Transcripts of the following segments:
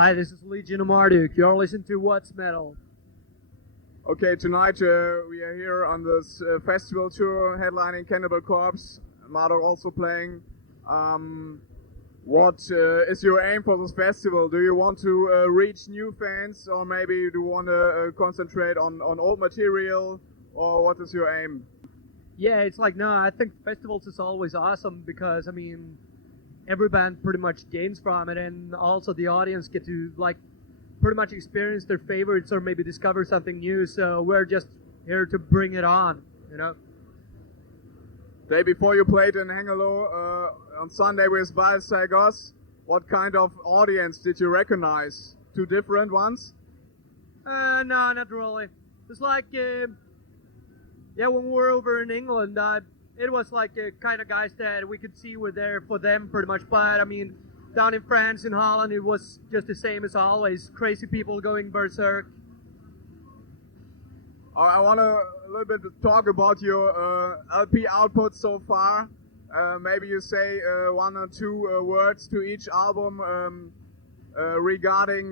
Hi, this is Legion of Marduk. You're listening to What's Metal. Okay, tonight we are here on this festival tour headlining Cannibal Corpse. Marduk also playing. What is your aim for this festival? Do you want to reach new fans, or maybe do you want to concentrate on old material, or what is your aim? Yeah, it's like, no, I think festivals is always awesome because, I mean, every band pretty much gains from it, and also the audience get to, like, pretty much experience their favorites or maybe discover something new, so we're just here to bring it on, you know? Day before you played in Hengelo on Sunday with Valsagos, what kind of audience did you recognize? Two different ones? No, not really. It's like, yeah, when we were over in England, it was like kind of guys that we could see were there for them pretty much, but I mean, down in France, in Holland, it was just the same as always. Crazy people going berserk. I want to a little bit talk about your LP output so far. Maybe you say one or two words to each album regarding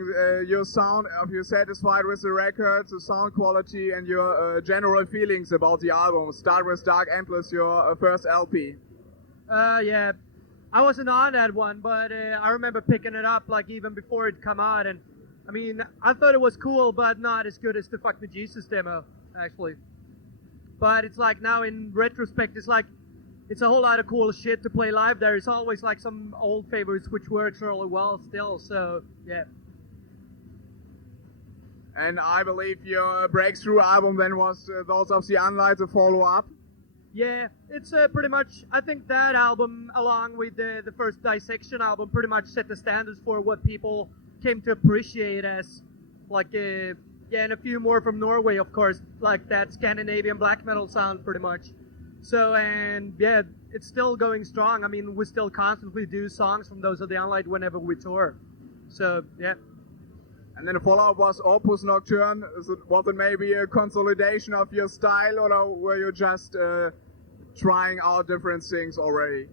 your sound. If you're satisfied with the record, the sound quality, and your general feelings about the album. Start with Dark Endless, your first LP. Yeah, I wasn't on that one, but I remember picking it up like even before it come out, and I mean, I thought it was cool, but not as good as the Fuck Me Jesus demo, actually. But it's like now in retrospect, it's like, it's a whole lot of cool shit to play live. There's always like some old favorites which works really well still, so yeah. And I believe your breakthrough album then was Those of the Unlight, the follow-up. Yeah, it's pretty much, I think that album, along with the first Dissection album, pretty much set the standards for what people came to appreciate as, like, yeah, and a few more from Norway, of course, like that Scandinavian black metal sound, pretty much. So, and yeah, it's still going strong. I mean, we still constantly do songs from Those of the Unlight whenever we tour. So, yeah. And then the follow-up was Opus Nocturne. Was it maybe a consolidation of your style, or were you just trying out different things already?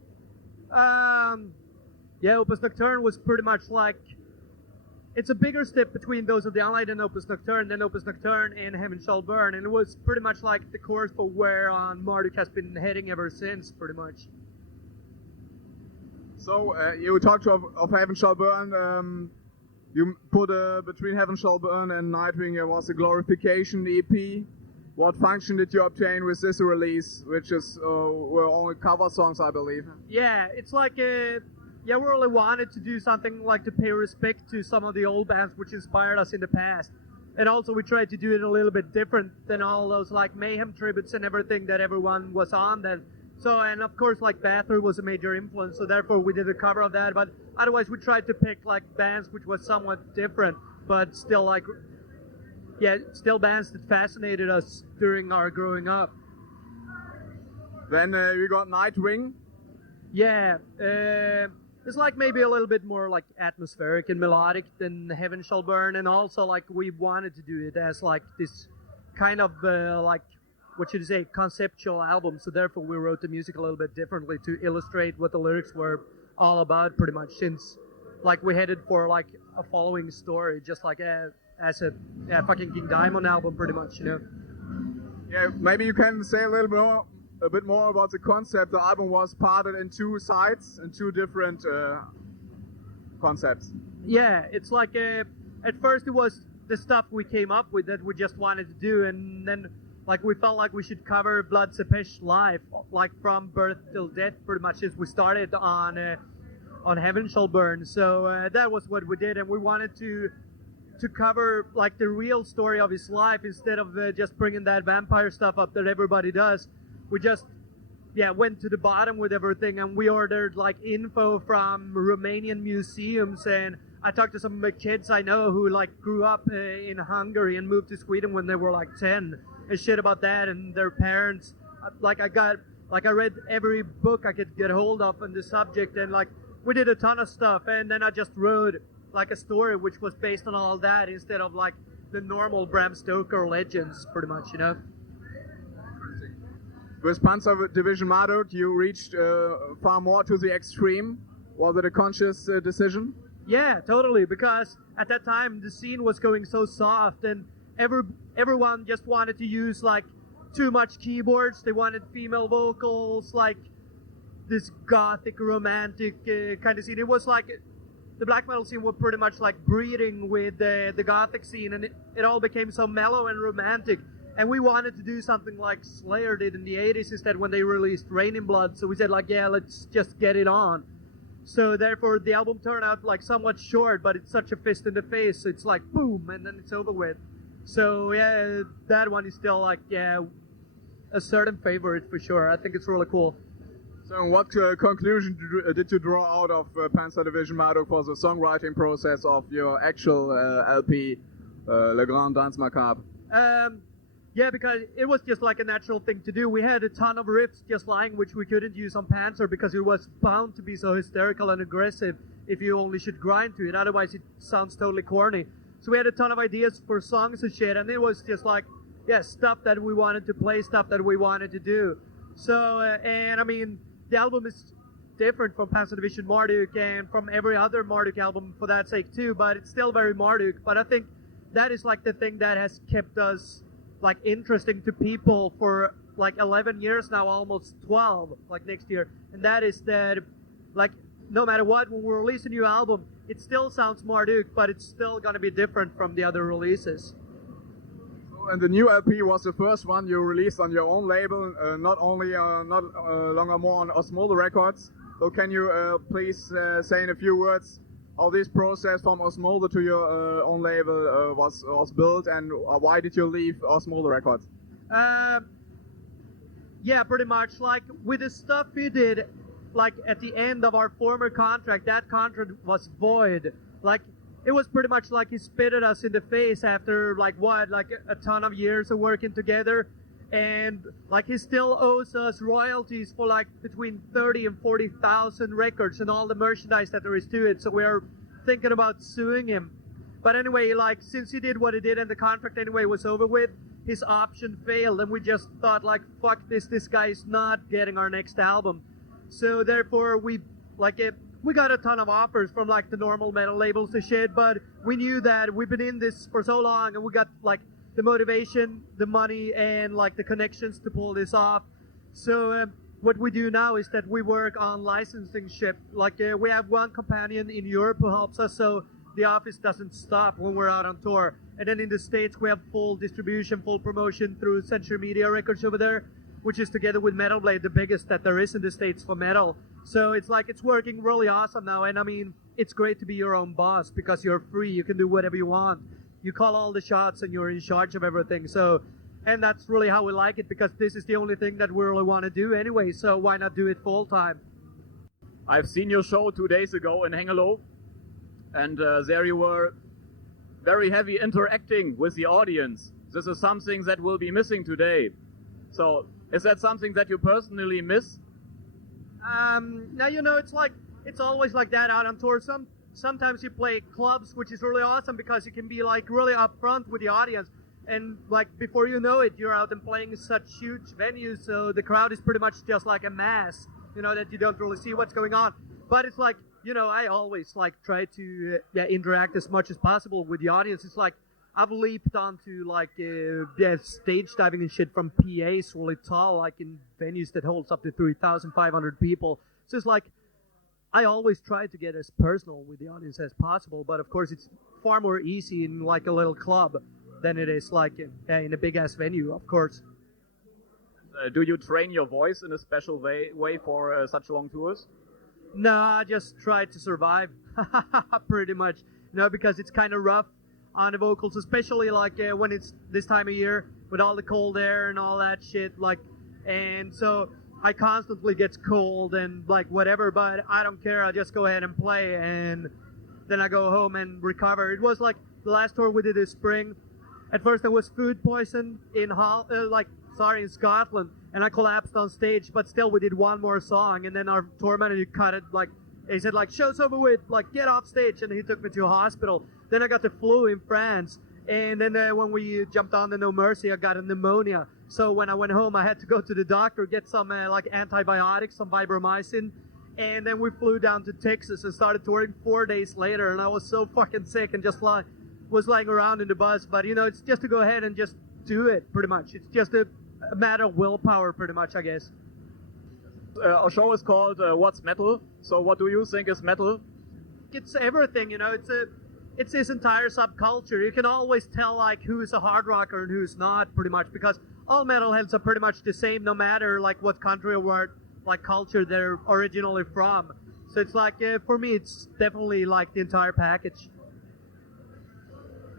Yeah, Opus Nocturne was pretty much like, it's a bigger step between Those of the Unlight and Opus Nocturne than Opus Nocturne and Heaven Shall Burn, and it was pretty much like the course for where Marduk has been heading ever since, pretty much. So, you talked of Heaven Shall Burn. You put between Heaven Shall Burn and Nightwing, there was a glorification EP. What function did you obtain with this release, which is were only cover songs, I believe? Yeah, it's like, yeah, we really wanted to do something like to pay respect to some of the old bands which inspired us in the past. And also we tried to do it a little bit different than all those like Mayhem tributes and everything that everyone was on then. So, and of course like Bathory was a major influence, so therefore we did a cover of that, but otherwise we tried to pick like bands which was somewhat different, but still like, yeah, still bands that fascinated us during our growing up. Then we got Nightwing. Yeah, it's like maybe a little bit more like atmospheric and melodic than Heaven Shall Burn, and also like we wanted to do it as like this kind of like, what should you say, conceptual album, so therefore we wrote the music a little bit differently to illustrate what the lyrics were all about pretty much, since like we headed for like a following story, just like as a fucking King Diamond album pretty much, you know. Yeah, maybe you can say a bit more about the concept. The album was parted in two sides, in two different concepts. Yeah, it's like at first it was the stuff we came up with that we just wanted to do, and then like we felt like we should cover Blood Sepesh live, like from birth till death, pretty much as we started on Heaven Shall Burn. So that was what we did, and we wanted to cover like the real story of his life instead of just bringing that vampire stuff up that everybody does. We just, yeah, went to the bottom with everything, and we ordered like info from Romanian museums, and I talked to some kids I know who like grew up in Hungary and moved to Sweden when they were like 10 and shit about that, and their parents, like I read every book I could get hold of on the subject, and like we did a ton of stuff, and then I just wrote like a story which was based on all that instead of like the normal Bram Stoker legends, pretty much, you know. With Panzer Division Marduk, you reached far more to the extreme. Was it a conscious decision? Yeah, totally, because at that time the scene was going so soft, and everyone just wanted to use like too much keyboards. They wanted female vocals, like this gothic romantic kind of scene. It was like the black metal scene was pretty much like breeding with the gothic scene, and it all became so mellow and romantic. And we wanted to do something like Slayer did in the 80s instead when they released Rain in Blood. So we said like, yeah, let's just get it on. So therefore the album turned out like somewhat short, but it's such a fist in the face. It's like boom, and then it's over with. So yeah, that one is still like, yeah, a certain favorite for sure. I think it's really cool. So what conclusion did you draw out of Panzer Division Marduk for the songwriting process of your actual LP, Le Grand Dance Macabre? Yeah, because it was just like a natural thing to do. We had a ton of riffs just lying, which we couldn't use on Panzer because it was bound to be so hysterical and aggressive if you only should grind to it. Otherwise, it sounds totally corny. So we had a ton of ideas for songs and shit, and it was just like, yeah, stuff that we wanted to play, stuff that we wanted to do. So, and I mean, the album is different from Panzer Division Marduk and from every other Marduk album for that sake too, but it's still very Marduk. But I think that is like the thing that has kept us like interesting to people for like 11 years now, almost 12, like next year. And that is that, like, no matter what, when we release a new album, it still sounds Marduk, but it's still gonna be different from the other releases. And the new LP was the first one you released on your own label, not longer more on Osmose Records. So can you please say in a few words how this process from Osmose to your own label was built, and why did you leave Osmose Records? Yeah, pretty much. Like with the stuff we did, like at the end of our former contract, that contract was void. Like it was pretty much like he spit at us in the face after like a ton of years of working together, and like he still owes us royalties for like between 30 and 40,000 records and all the merchandise that there is to it. So we are thinking about suing him. But anyway, like since he did what he did and the contract anyway was over with, his option failed, and we just thought like, fuck this guy is not getting our next album. So therefore we got a ton of offers from like the normal metal labels and shit, but we knew that we've been in this for so long and we got like the motivation, the money, and like the connections to pull this off. So what we do now is that we work on licensing shit. Like we have one companion in Europe who helps us, so the office doesn't stop when we're out on tour. And then in the States we have full distribution, full promotion through Century Media Records over there, which is together with Metal Blade the biggest that there is in the States for metal. So it's like it's working really awesome now, and I mean it's great to be your own boss because you're free, you can do whatever you want. You call all the shots and you're in charge of everything. So, and that's really how we like it, because this is the only thing that we really want to do anyway, so why not do it full time? I've seen your show 2 days ago in Hengelo, and there you were very heavy interacting with the audience. This is something that will be missing today. So, is that something that you personally miss? Now, you know, it's always like that out on tour. Sometimes you play clubs, which is really awesome because you can be like really upfront with the audience, and like before you know it, you're out and playing such huge venues, so the crowd is pretty much just like a mass, you know, that you don't really see what's going on. But it's like, you know, I always like try to interact as much as possible with the audience. It's like I've leaped onto like stage diving and shit from PAs really tall, like in venues that holds up to 3,500 people. So it's like I always try to get as personal with the audience as possible, but of course it's far more easy in like a little club than it is like in a big ass venue, of course. Do you train your voice in a special way for such long tours? No, I just try to survive, pretty much. No, because it's kind of rough on the vocals, especially like when it's this time of year with all the cold air and all that shit. Like, and so I constantly gets cold and like whatever, but I don't care. I just go ahead and play, and then I go home and recover. It was like the last tour we did this spring. At first I was food poisoned in Scotland, and I collapsed on stage, but still we did one more song, and then our tour manager cut it, like, he said like, show's over with, like, get off stage, and he took me to a hospital. Then I got the flu in France, and then when we jumped on the No Mercy, I got a pneumonia. So when I went home, I had to go to the doctor, get some like antibiotics, some Vibromycin, And then we flew down to Texas and started touring 4 days later, and I was so fucking sick and just was lying around in the bus. But you know, it's just to go ahead and just do it, pretty much. It's just a matter of willpower, pretty much, I guess. Our show is called What's Metal? So what do you think is metal? It's everything, you know. It's this entire subculture. You can always tell like who is a hard rocker and who's not, pretty much, because all metalheads are pretty much the same, no matter like what country or what like culture they're originally from. So it's like for me, it's definitely like the entire package.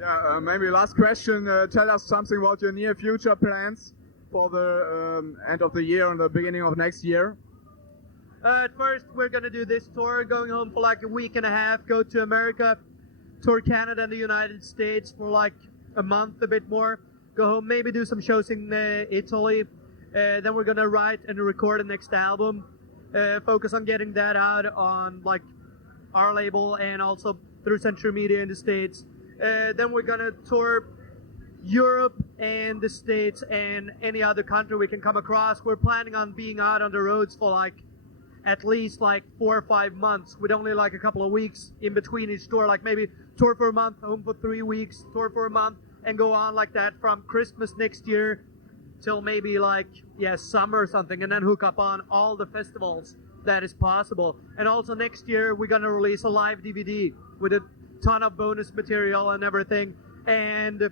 Yeah, maybe last question. Tell us something about your near future plans for the end of the year and the beginning of next year. At first, we're gonna do this tour, going home for like a week and a half, go to America, tour Canada and the United States for like a month, a bit more. Go home, maybe do some shows in Italy. Then we're gonna write and record the next album. Focus on getting that out on like our label and also through Century Media in the States. Then we're gonna tour Europe and the States and any other country we can come across. We're planning on being out on the roads for like at least like 4 or 5 months, with only like a couple of weeks in between each tour. Like maybe tour for a month, home for 3 weeks, tour for a month, and go on like that from Christmas next year till maybe like, yeah, summer or something, and then hook up on all the festivals that is possible. And also next year, we're gonna release a live DVD with a ton of bonus material and everything, and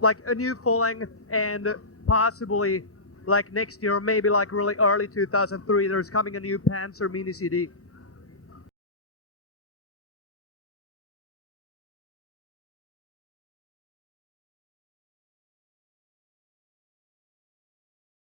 like a new full length, and possibly like next year, or maybe like really early 2003, there's coming a new Panzer mini CD.